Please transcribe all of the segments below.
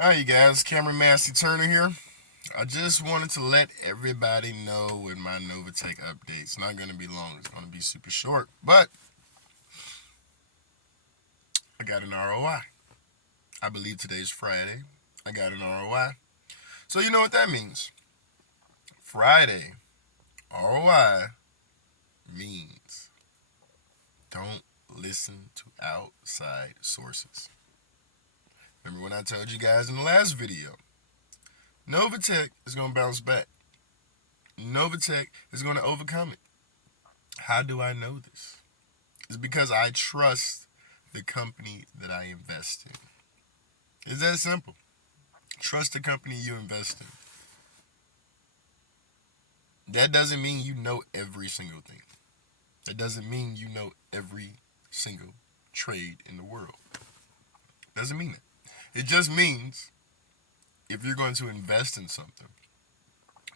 Alright, you guys, Cameron Massey-Turner here. I just wanted to let everybody know with my Novatech update. It's not going to be long, it's going to be super short, but I got an ROI. I believe today's Friday. I got an ROI. So, you know what that means. Friday, ROI means don't listen to outside sources. Remember when I told you guys in the last video, Novatech is going to bounce back. Novatech is going to overcome it. How do I know this? It's because I trust the company that I invest in. It's that simple. Trust the company you invest in. That doesn't mean you know every single thing. That doesn't mean you know every single trade in the world. Doesn't mean that. It just means if you're going to invest in something,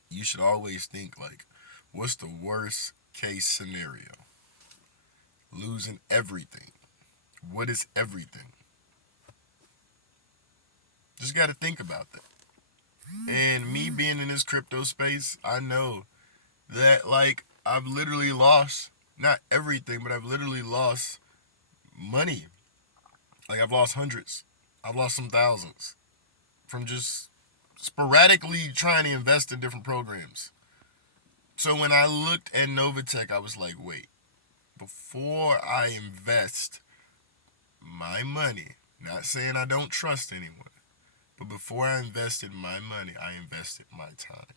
you should always think like, what's the worst case scenario? Losing everything. What is everything? Just got to think about that. And me being in this crypto space, I know that like I've literally lost not everything, but I've literally lost money. Like I've lost hundreds. I've lost some thousands from just sporadically trying to invest in different programs. So when I looked at Novatech, I was like, wait, before I invest my money, not saying I don't trust anyone, but before I invested my money, I invested my time.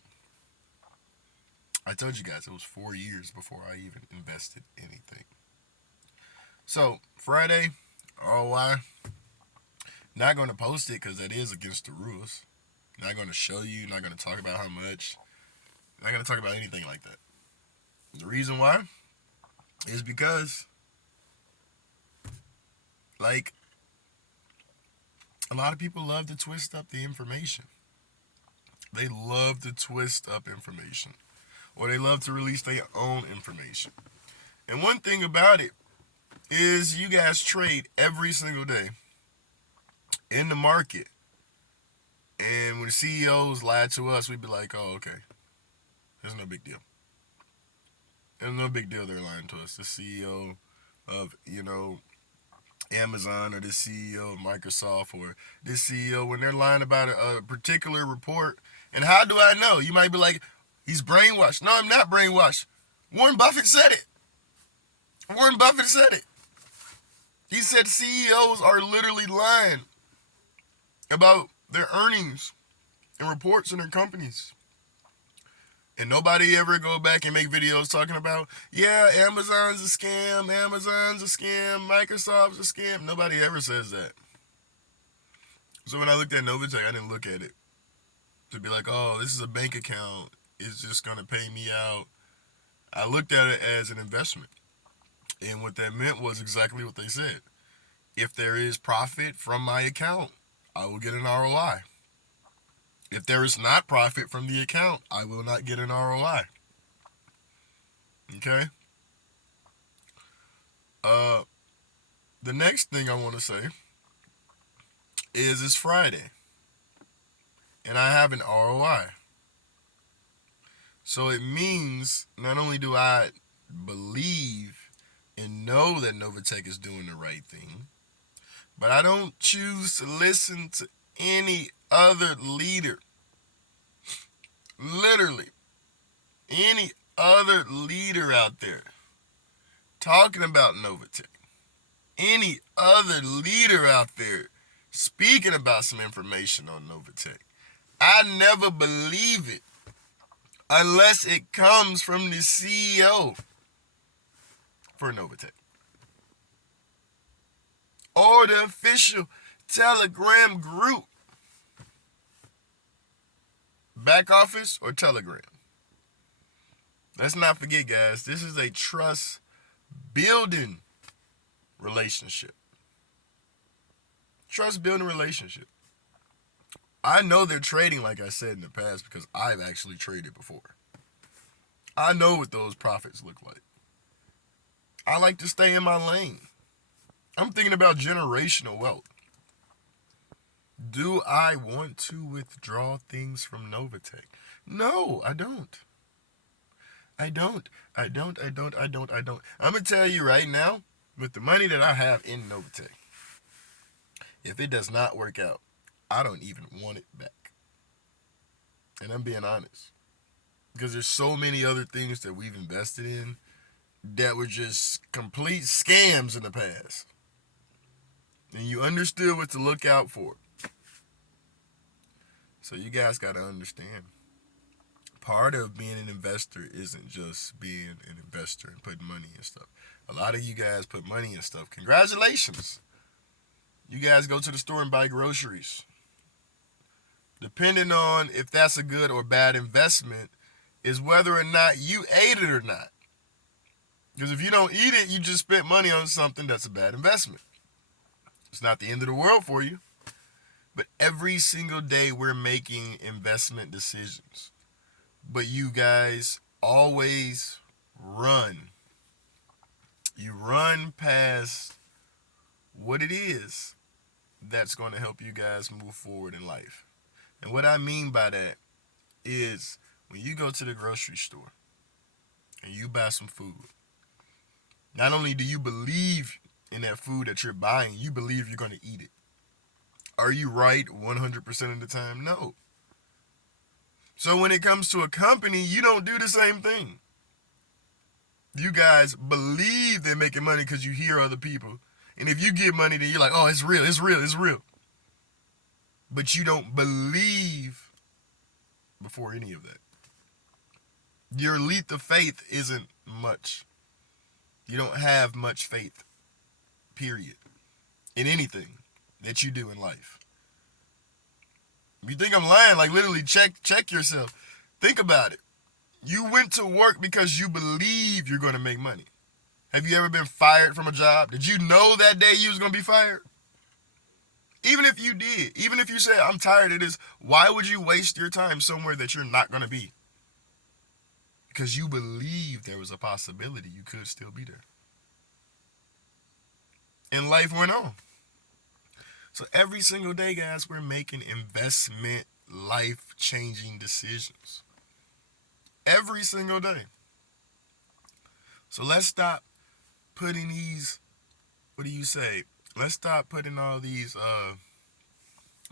I told you guys it was 4 years before I even invested anything. So Friday, ROI, not going to post it because that is against the rules. Not going to show you, not going to talk about how much, not going to talk about anything like that. The reason why is because, like, a lot of people love to twist up the information. They love to twist up information, or they love to release their own information. And one thing about it is you guys trade every single day in the market. And when the CEOs lie to us, we'd be like, oh, okay. There's no big deal. There's no big deal they're lying to us. The CEO of, Amazon, or the CEO of Microsoft, or this CEO, when they're lying about a particular report. And how do I know? You might be like, he's brainwashed. No, I'm not brainwashed. Warren Buffett said it. Warren Buffett said it. He said CEOs are literally lying about their earnings and reports in their companies. And nobody ever go back and make videos talking about, yeah, Amazon's a scam, Microsoft's a scam. Nobody ever says that. So when I looked at Novatech, I didn't look at it to be like, oh, this is a bank account. It's just going to pay me out. I looked at it as an investment. And what that meant was exactly what they said. If there is profit from my account, I will get an ROI. If there is not profit from the account, I will not get an ROI. Okay? The next thing I want to say is it's Friday. And I have an ROI. So it means not only do I believe and know that Novatech is doing the right thing, but I don't choose to listen to any other leader. Literally, any other leader out there talking about Novatech. Any other leader out there speaking about some information on Novatech. I never believe it unless it comes from the CEO for Novatech or the official Telegram group. Back office or Telegram. Let's not forget, guys, this is a trust building relationship. Trust building relationship. I know they're trading, like I said in the past, because I've actually traded before. I know what those profits look like. I like to stay in my lane. I'm thinking about generational wealth. Do I want to withdraw things from Novatech? No, I don't. I don't. I'm going to tell you right now, with the money that I have in Novatech, if it does not work out, I don't even want it back. And I'm being honest. Because there's so many other things that we've invested in that were just complete scams in the past. And you understood what to look out for. So you guys got to understand. Part of being an investor isn't just being an investor and putting money in stuff. A lot of you guys put money in stuff. Congratulations. You guys go to the store and buy groceries. Depending on if that's a good or bad investment is whether or not you ate it or not. Because if you don't eat it, you just spent money on something that's a bad investment. It's not the end of the world for you. But every single day we're making investment decisions. But you guys always run. You run past what it is that's going to help you guys move forward in life. And what I mean by that is when you go to the grocery store and you buy some food, not only do you believe in that food that you're buying, you believe you're going to eat it. Are you right 100% of the time? No. So when it comes to a company, you don't do the same thing. You guys believe they're making money because you hear other people. And if you give money, then you're like, oh, it's real, it's real, it's real. But you don't believe before any of that. Your leap of faith isn't much. You don't have much faith, period, in anything that you do in life. If you think I'm lying, like literally check yourself. Think about it. You went to work because you believe you're going to make money. Have you ever been fired from a job? Did you know that day you was going to be fired? Even if you did, even if you said, I'm tired of this, why would you waste your time somewhere that you're not going to be? Because you believe there was a possibility you could still be there. And life went on. So every single day, guys, we're making investment, life-changing decisions. Every single day. So let's stop putting these, what do you say? Let's stop putting all these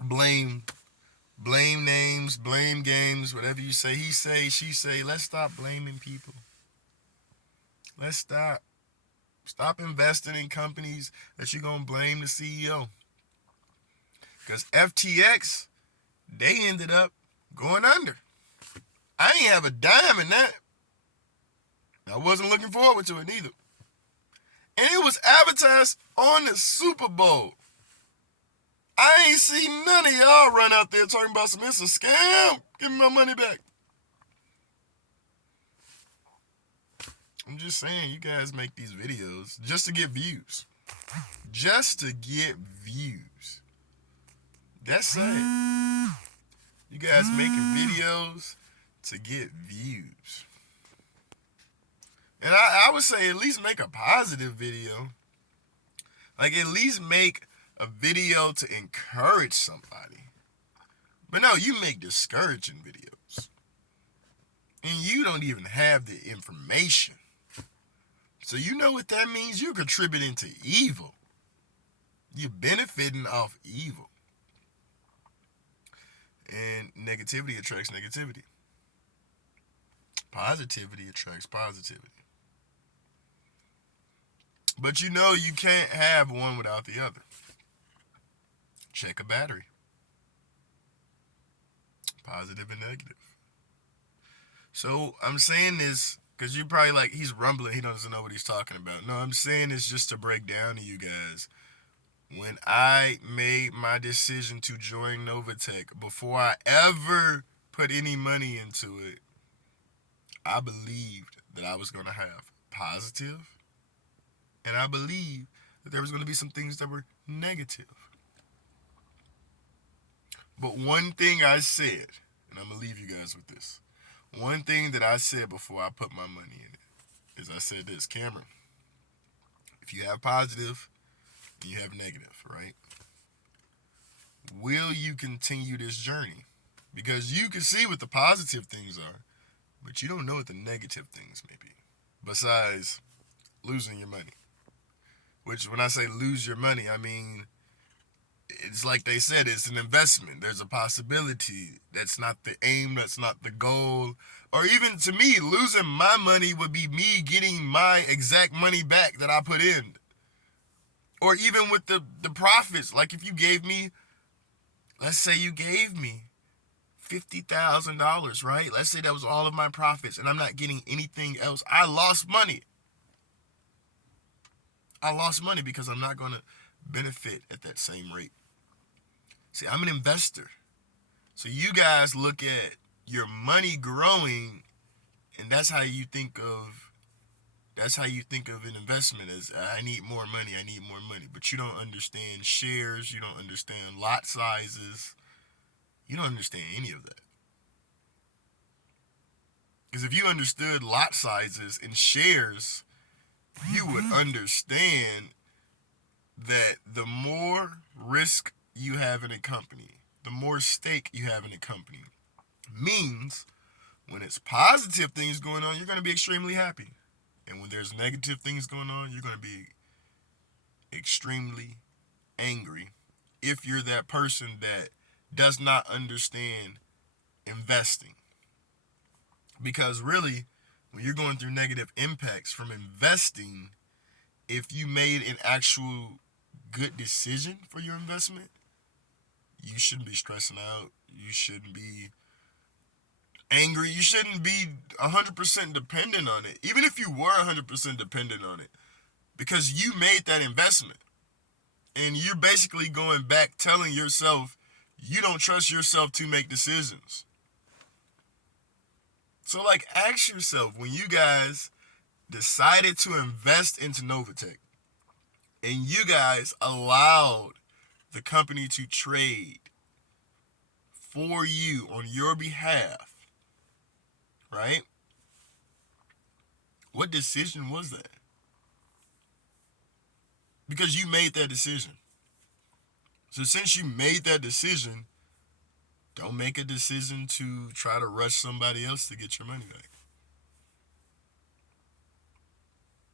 blame names, blame games, whatever you say, he say, she say. Let's stop blaming people. Let's stop. Stop investing in companies that you're going to blame the CEO. Because FTX, they ended up going under. I ain't have a dime in that. I wasn't looking forward to it either. And it was advertised on the Super Bowl. I ain't seen none of y'all run out there talking about some, it's a scam. Give me my money back. I'm just saying, you guys make these videos just to get views. Just to get views. That's sad. You guys making videos to get views. And I would say at least make a positive video. Like at least make a video to encourage somebody. But no, you make discouraging videos. And you don't even have the information. So you know what that means? You're contributing to evil. You're benefiting off evil. And negativity attracts negativity. Positivity attracts positivity. But you know you can't have one without the other. Check a battery. Positive and negative. So I'm saying this because you're probably like, he's rumbling, he doesn't know what he's talking about. No, I'm saying this just to break down to you guys. When I made my decision to join Novatech, before I ever put any money into it, I believed that I was going to have positive, and I believed that there was going to be some things that were negative. But one thing I said, and I'm going to leave you guys with this. One thing that I said before I put my money in it is I said this, Cameron, if you have positive and you have negative, right? will you continue this journey? Because you can see what the positive things are, but you don't know what the negative things may be. Besides losing your money. Which, when I say lose your money, I mean, it's like they said, it's an investment. There's a possibility. That's not the aim. That's not the goal. Or even to me, losing my money would be me getting my exact money back that I put in. Or even with the profits. Like if you gave me, let's say you gave me $50,000, right? Let's say that was all of my profits and I'm not getting anything else. I lost money. I lost money because I'm not going to benefit at that same rate. See, I'm an investor. So you guys look at your money growing, and that's how you think of an investment as I need more money, I need more money. But you don't understand shares, you don't understand lot sizes, you don't understand any of that. Because if you understood lot sizes and shares, you would understand that the more risk you have in a company, the more stake you have in a company, means when it's positive things going on, you're going to be extremely happy. And when there's negative things going on, you're going to be extremely angry if you're that person that does not understand investing. Because really, when you're going through negative impacts from investing, if you made an actual good decision for your investment, you shouldn't be stressing out. You shouldn't be angry. You shouldn't be 100% dependent on it. Even if you were 100% dependent on it. Because you made that investment. And you're basically going back telling yourself you don't trust yourself to make decisions. So like ask yourself, when you guys decided to invest into Novatech and you guys allowed the company to trade for you on your behalf, right? What decision was that? Because you made that decision. So since you made that decision, don't make a decision to try to rush somebody else to get your money back.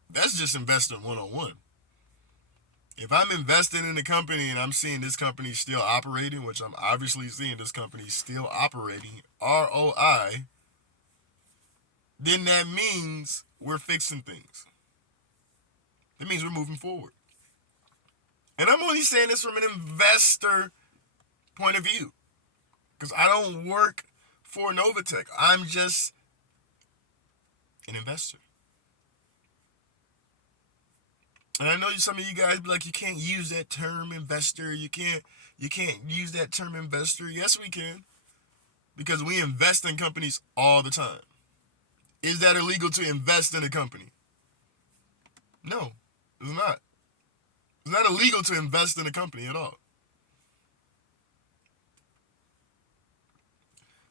That's just investing one-on-one. If I'm investing in a company and I'm seeing this company still operating, which I'm obviously seeing this company still operating, ROI, then that means we're fixing things. That means we're moving forward. And I'm only saying this from an investor point of view. Because I don't work for Novatech. I'm just an investor. And I know some of you guys be like, you can't use that term investor. You can't use that term investor. Yes, we can. Because we invest in companies all the time. Is that illegal to invest in a company? No, it's not. It's not illegal to invest in a company at all.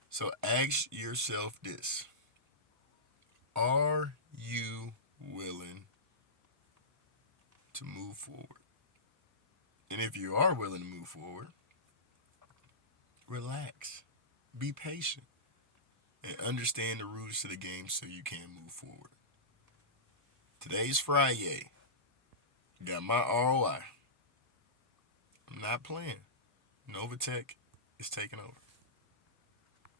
So ask yourself this. Are you willing to move forward? And if you are willing to move forward, relax. Be patient. And understand the rules to the game so you can move forward. Today's Friday. Got my ROI. I'm not playing. Novatech is taking over.